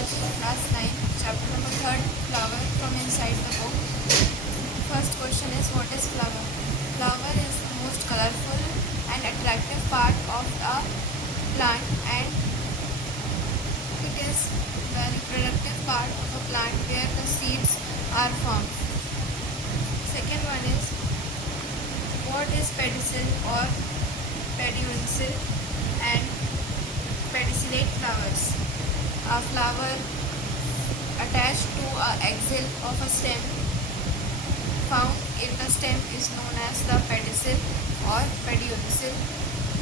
watch class 9, chapter number 3rd, flower from inside the book. First question is, what is flower? Flower is the most colorful and attractive part of a plant, and it is the reproductive part of a plant where the seeds are formed. Second one is, what is pedicel or pedicel and pedicellate flowers? A flower attached to an axil of a stem found in the stem is known as the pedicel or pedicel.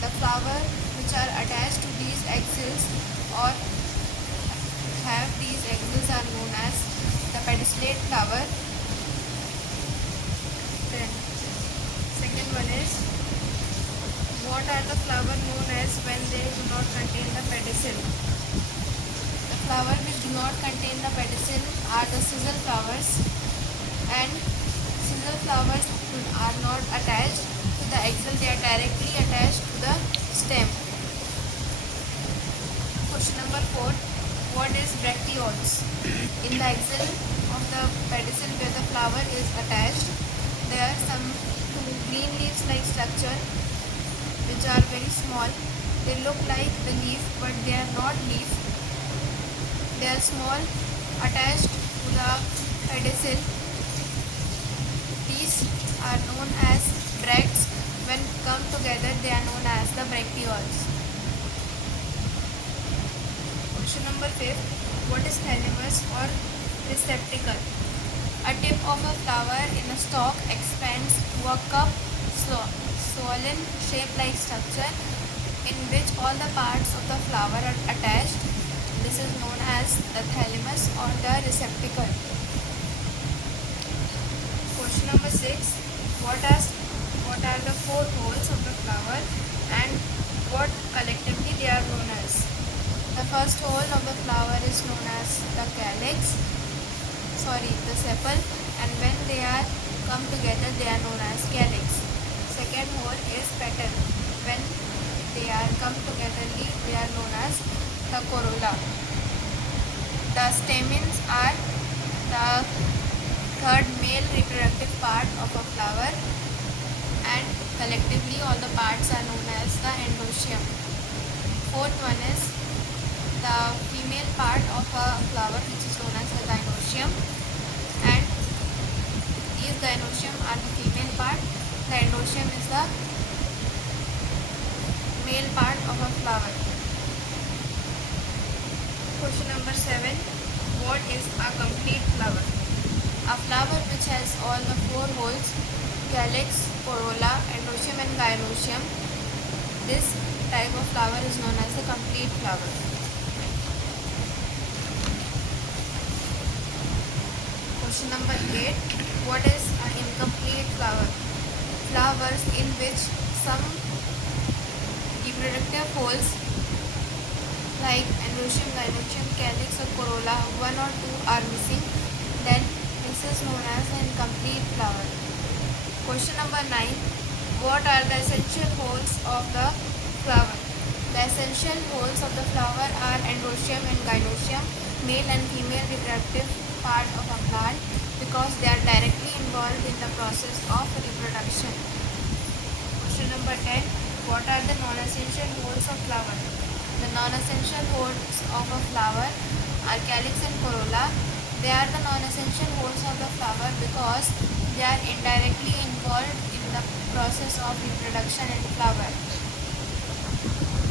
The flower which are attached to these axils or have these axils are known as the pedicellate flower. Then second one is, what are the flower known as when they do not contain the pedicel? The flower which do not contain the pedicel are the sisal flowers, and sisal flowers are not attached to the axil, they are directly attached to the stem. Question number 4, what is bracteoles? In the axil of the pedicel where the flower is attached, there are some green leaves like structure which are very small. They look like the leaf but they are not leaf. They are small, attached to the pedicel. These are known as bracts. When come together, they are known as the bracteoles. Question number 5, what is thalamus or receptacle? A tip of a flower in a stalk expands to a cup swollen shape-like structure in which all the parts of the flower are attached. This is known as the thalamus or the receptacle. Question number 6, what are the 4 holes of the flower and what collectively they are known as? The first hole of the flower is known as the the sepal, and when they are come together they are known as calyx. Second hole is petal. When they are come togetherly they are known as the corolla. The stamens are the third male reproductive part of a flower, and collectively all the parts are known as the endoecium. Fourth one is the female part of a flower which is known as the gynoecium, and these gynoecium are the female part. The endoecium is the male part of a flower. Question number 7, what is a complete flower? A flower which has all the 4 holes, calyx, corolla, endoecium and gynoecium. This type of flower is known as the complete flower. Question number 8, what is an incomplete flower? Flowers in which some reproductive holes like endoecium, gynoecium, calyx or corolla, 1 or 2 are missing, then this is known as an incomplete flower. Question number 9, what are the essential holes of the flower? The essential holes of the flower are endoecium and gynoecium, male and female reproductive part of a plant, because they are directly involved in the process of reproduction. Question number 10, what are the non-essential holes of flower? The non-essential holes of a flower are calyx and corolla. They are the non-essential holes of the flower because they are indirectly involved in the process of reproduction in flower.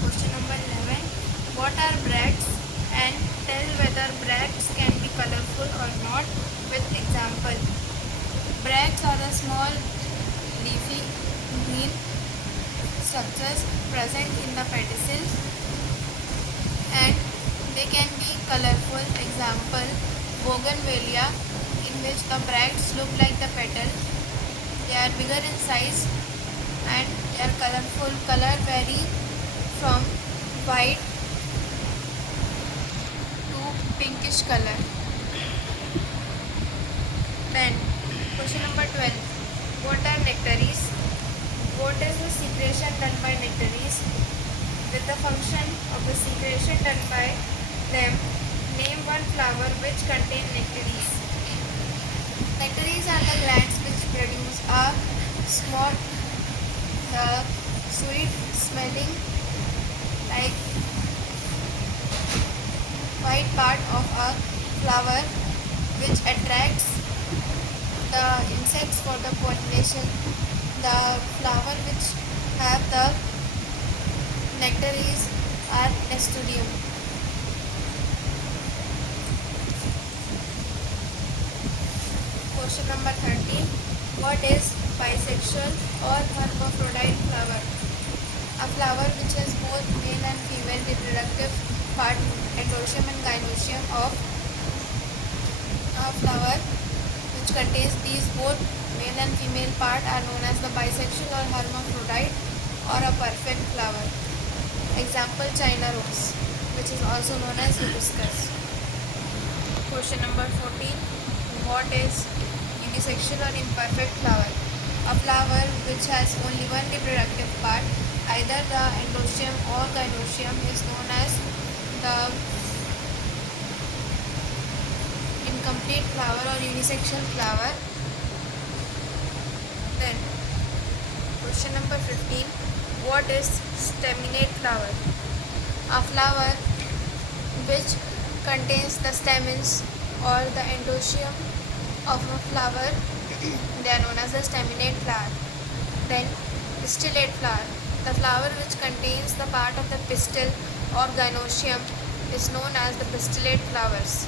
Question number 11, what are bracts, and tell whether bracts can be colorful or not with example. Bracts are the small leafy green structures present in the pedicel, and they can be colorful. Example, bougainvillea, in which the bracts look like the petal. They are bigger in size and they are colorful. Color vary from white to pinkish color. Then question number 12, what are nectaries? What is the secretion done by nectaries? With the function of the secretion done by them, Name one flower which contain nectaries. Nectaries are the glands which produce a small, sweet smelling like white part of a flower which attracts the insects for the pollination. The flower which have the nectaries are Nestoidium. Question number 13. What is bisexual or hermaphrodite flower? A flower which has both male and female reproductive part, androecium and gynoecium of a flower which contains these both male and female part are known as the bisexual or hermaphrodite or a perfect flower. Example, China rose, which is also known as hibiscus. Question number 14. What is unisexual or imperfect flower? A flower which has only one reproductive part, either the androecium or gynoecium, is known as the incomplete flower or unisexual flower. Then, question number 15. What is staminate flower? A flower which contains the stamens or the androecium of a flower. They are known as the staminate flower. Then, pistillate flower. The flower which contains the part of the pistil or gynoecium is known as the pistillate flowers.